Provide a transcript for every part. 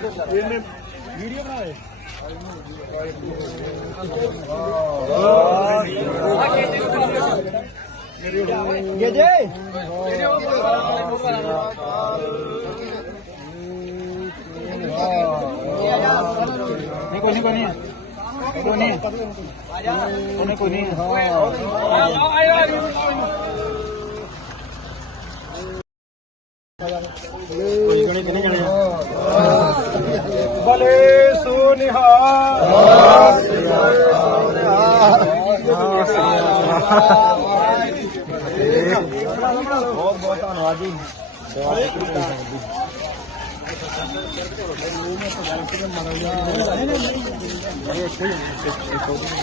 ਇਹਨੇ ਵੀਡੀਓ ਬਣਾਏ ਜੇ ਜੇ ਨਹੀਂ ਕੋਈ ਨਹੀਂ ਕੋਈ ਨਹੀਂ ਕੋਈ ਨਹੀਂ ਉਹਨੇ ਕੋਈ ਨਹੀਂ ਕੋਈ ਨਿਹਾਲ ਬਹੁਤ ਬਹੁਤ ਧੰਨਵਾਦ ਜੀ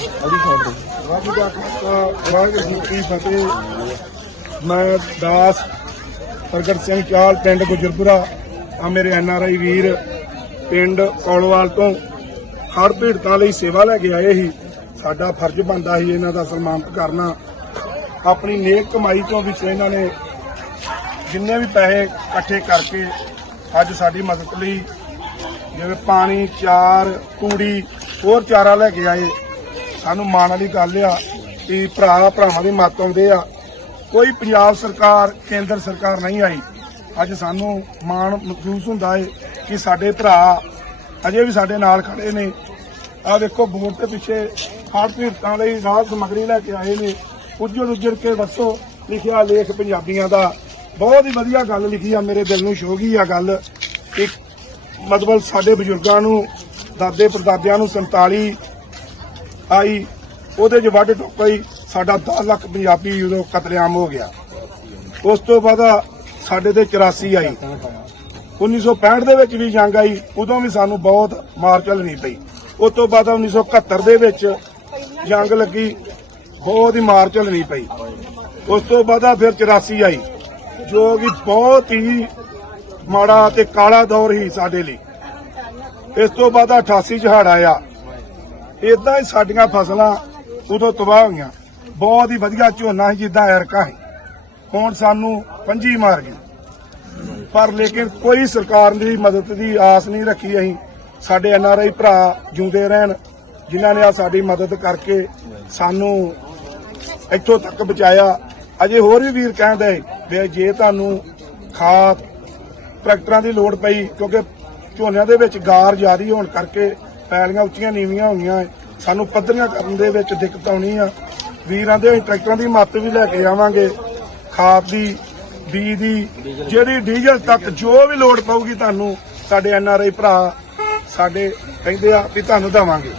ਵਾਹਿਗੁਰੂ ਦਾ ਖਾਲਸਾ ਵਾਹਿਗੁਰੂ ਜੀ ਕੀ ਫਤਿਹ ਮੈਂ ਦਾਸ ਪ੍ਰਗਟ ਸਿੰਘ ਚਾਲ, ਪਿੰਡ ਗੁਜਰਪੁਰਾ ਆ ਮੇਰੇ ਐਨ ਆਰ ਆਈ ਵੀਰ, ਪਿੰਡ ਕੌਲਵਾਲ ਤੋਂ ਹੜ ਪੀੜਤਾਂ ਲਈ ਸੇਵਾ ਲੈ ਕੇ ਆਏ ਸੀ। ਸਾਡਾ ਫਰਜ਼ ਬਣਦਾ ਸੀ ਇਹਨਾਂ ਦਾ ਸਨਮਾਨਿਤ ਕਰਨਾ। ਆਪਣੀ ਨੇਕ ਕਮਾਈ ਤੋਂ ਵਿੱਚ ਇਹਨਾਂ ਨੇ ਜਿੰਨੇ ਵੀ ਪੈਸੇ ਇਕੱਠੇ ਕਰਕੇ ਅੱਜ ਸਾਡੀ ਮਦਦ ਲਈ, ਜਿਵੇਂ ਪਾਣੀ, ਚਾਰ, ਤੂੜੀ, ਹੋਰ ਚਾਰਾ ਲੈ ਕੇ ਆਏ। ਸਾਨੂੰ ਮਾਣ ਵਾਲੀ ਗੱਲ ਆ ਕਿ ਭਰਾ ਭਰਾਵਾਂ ਦੀ ਮੱਤ ਆਉਂਦੇ ਆ। ਕੋਈ ਪੰਜਾਬ ਸਰਕਾਰ, ਕੇਂਦਰ ਸਰਕਾਰ ਨਹੀਂ ਆਈ। ਅੱਜ ਸਾਨੂੰ ਮਾਣ ਮਹਿਸੂਸ ਹੁੰਦਾ ਏ ਕਿ ਸਾਡੇ ਭਰਾ ਅਜੇ ਵੀ ਸਾਡੇ ਨਾਲ ਖੜੇ ਨੇ। ਆ ਦੇਖੋ ਬੋਰਡ ਦੇ ਪਿੱਛੇ ਹੜ੍ਹ ਪੀੜਤਾਂ ਲਈ ਰਾਹ ਸਮੱਗਰੀ ਲੈ ਕੇ ਆਏ ਨੇ। ਉੱਜੜ ਉੱਜੜ ਕੇ ਵਸੋ ਲਿਖਿਆ ਲੇਖ ਪੰਜਾਬੀਆਂ ਦਾ। ਬਹੁਤ ਹੀ ਵਧੀਆ ਗੱਲ ਲਿਖੀ ਆ, ਮੇਰੇ ਦਿਲ ਨੂੰ ਛੋ ਗਈ ਆ ਗੱਲ। ਇੱਕ ਮਤਲਬ ਸਾਡੇ ਬਜ਼ੁਰਗਾਂ ਨੂੰ, ਦਾਦੇ ਪਰਦਾਦਿਆਂ ਨੂੰ 47 ਆਈ, ਉਹਦੇ 'ਚ ਵੱਢ ਟੁੱਕਈ ਸਾਡਾ 10 ਲੱਖ ਪੰਜਾਬੀ ਉਦੋਂ ਕਤਲੇਆਮ ਹੋ ਗਿਆ। ਉਸ ਤੋਂ ਬਾਅਦ ਸਾਡੇ ਤੇ 84 ਆਈ। 1965 ਦੇ ਵਿੱਚ ਵੀ ਜੰਗ ਆਈ, ਉਦੋਂ ਵੀ ਸਾਨੂੰ ਬਹੁਤ ਮਾਰ ਝੱਲਣੀ ਪਈ। ਉਸ ਤੋਂ ਬਾਅਦ 1971 ਦੇ ਵਿੱਚ ਜੰਗ ਲੱਗੀ, ਬਹੁਤ ਹੀ ਮਾਰ ਝੱਲਣੀ ਪਈ। ਉਸ ਤੋਂ ਬਾਅਦ ਫਿਰ 84 ਆਈ, ਜੋ ਕਿ ਬਹੁਤ ਹੀ ਮਾੜਾ ਤੇ ਕਾਲਾ ਦੌਰ ਹੀ ਸਾਡੇ ਲਈ। ਇਸ ਤੋਂ ਬਾਅਦ 88 ਚ ਹੜ੍ਹ ਆਇਆ। ਇਦਾਂ ਹੀ ਸਾਡੀਆਂ ਫਸਲਾਂ ਉਦੋਂ ਤਬਾਹ ਹੋਈਆਂ। ਬਹੁਤ ਹੀ ਵਧੀਆ ਝੋਨਾ ਸੀ, ਜਿੱਦਾਂ ਐਰਕਾ ਸੀ। ਹੁਣ ਸਾਨੂੰ ਪੰਜੀ ਮਾਰ ਗਈ ਪਰ ਲੇਕਿਨ ਕੋਈ ਸਰਕਾਰ ਦੀ ਮਦਦ ਦੀ ਆਸ ਨਹੀਂ ਰੱਖੀ ਅਸੀਂ। ਸਾਡੇ ਐਨ ਆਰ ਆਈ ਭਰਾ ਜਿਉਂਦੇ ਰਹਿਣ, ਜਿਨ੍ਹਾਂ ਨੇ ਆ ਸਾਡੀ ਮਦਦ ਕਰਕੇ ਸਾਨੂੰ ਇੱਥੋਂ ਤੱਕ ਬਚਾਇਆ ਅਜੇ ਹੋਰ ਵੀ ਵੀਰ ਕਹਿੰਦੇ ਵੀ ਜੇ ਤੁਹਾਨੂੰ ਖਾਦ, ਟਰੈਕਟਰਾਂ ਦੀ ਲੋੜ ਪਈ, ਕਿਉਂਕਿ ਝੋਨਿਆਂ ਦੇ ਵਿੱਚ ਗਾਰ ਜ਼ਿਆਦੀ ਹੋਣ ਕਰਕੇ ਪੈਲੀਆਂ ਉੱਚੀਆਂ ਨੀਵੀਆਂ ਹੋਈਆਂ ਏ। ਸਾਨੂੰ ਪੱਧਰੀਆਂ ਕਰਨ ਦੇ ਵਿੱਚ ਦਿੱਕਤ ਆਉਣੀ ਆ ਵੀਰਾਂ ਦੇ ਅਸੀਂ ਟਰੈਕਟਰਾਂ ਦੀ ਮੱਤ ਵੀ ਲੈ ਕੇ ਆਵਾਂਗੇ ਖਾਦ ਦੀ, ਬੀ ਦੀ, ਜਿਹੜੀ ਡੀਜ਼ਲ ਤੱਕ ਜੋ ਵੀ ਲੋੜ ਪਊਗੀ ਤੁਹਾਨੂੰ, ਸਾਡੇ ਐਨ ਆਰ ਆਈ ਭਰਾ ਸਾਡੇ ਕਹਿੰਦੇ ਆ ਵੀ ਤੁਹਾਨੂੰ ਦੇਵਾਂਗੇ।